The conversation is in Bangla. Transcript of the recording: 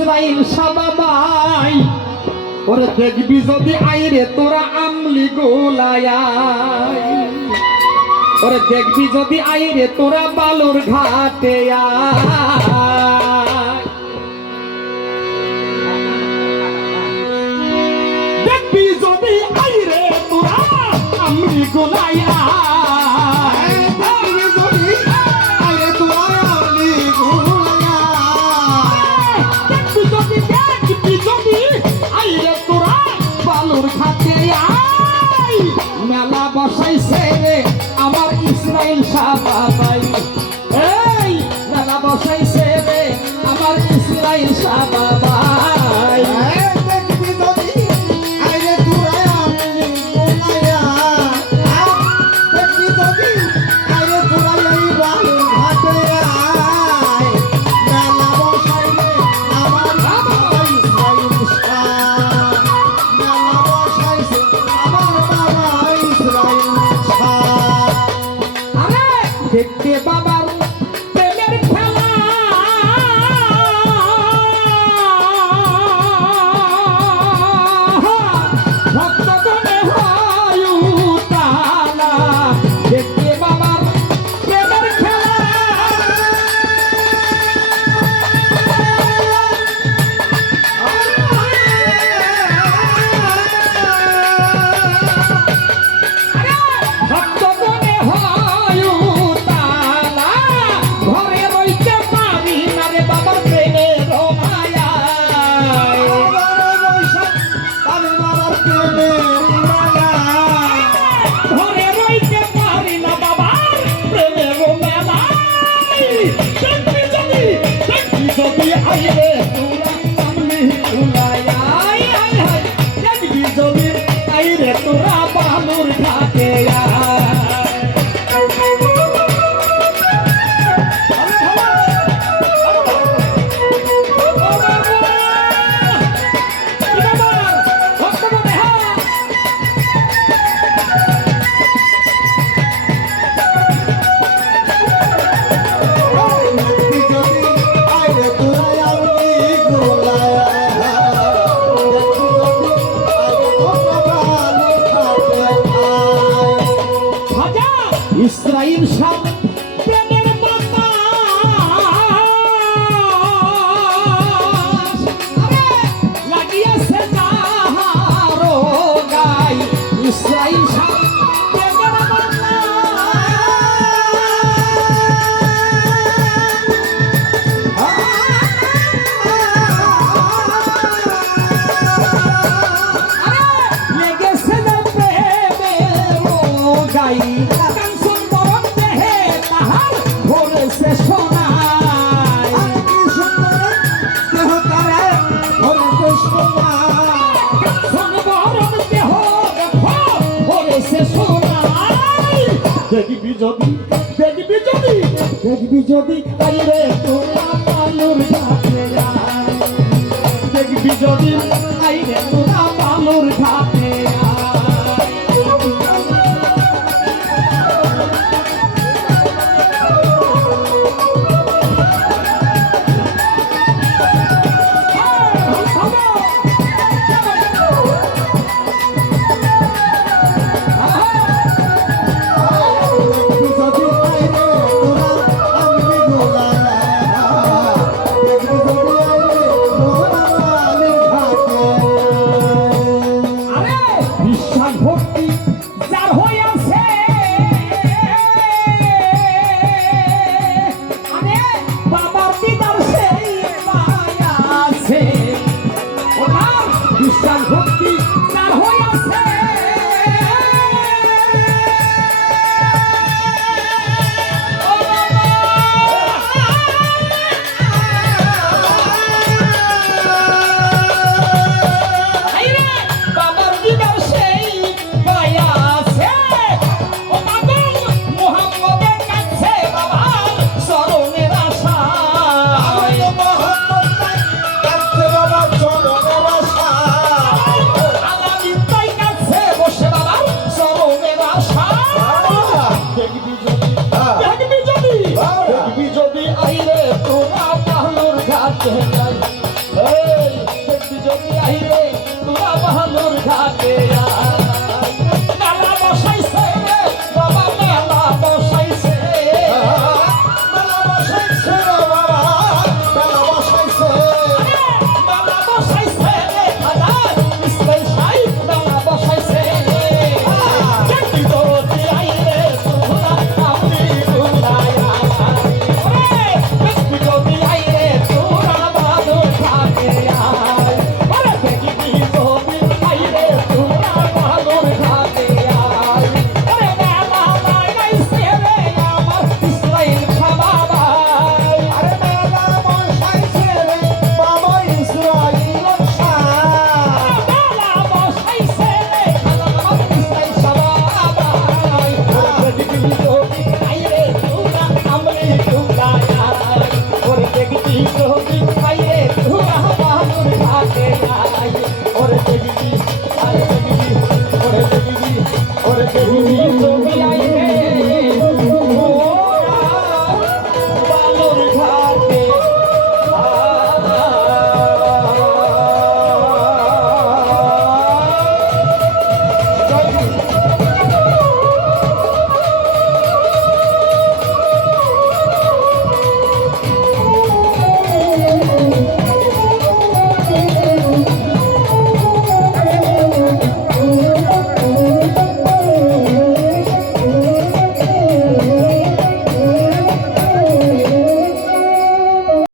ইসরাইল সাবাবাই ওরে দেখবি যদি আইরে তোরা আমলি গোলায় ওরে দেখবি যদি আইরে তোরা বালুর ঘাটে দেখবি যদি আইরে তোরা আমলি গোলায় মেলা বসাইছে রে আমার ইসরাইল সাবাবাই এই মেলা বসাইছে রে আমার ইসরাইল সাবাবাই দেখবি যদি আইরে তোরা আমলি গোলায়া দেখবি যদি আইরে তোরা এই বালুর ঘাটে মেলা বসাইলে আমার বাবা ইসরাইল মেলা বসাইছে আমার বাবা ইসরাইল আরে দেখতে বাবার প্রেমের খেলা ভক্তগণে হয় উতালা দেখতে বাবার প্রেমের খেলা ভক্তগণে হয় উতালা ঘরে রইতে পারি না রে বাবার প্রেমের মায়ায় ঘরে রইতে পারি না বাবার প্রেমের মেলায় দেখবি যদি আইরে তোরা আমলি গোলায় দেখবি যদি আইরে তোরা বালুর ঘাটে ইসরাইল সব প্রেমের বাতাস লাগিয়েছে যাহারো গাই ইসরাইল সব প্রেমের লেগেছে না প্রেমের গাই দেখবি যদি আইরে তোরা বালুর ঘাটে দেখবি যদি আইরে তোরা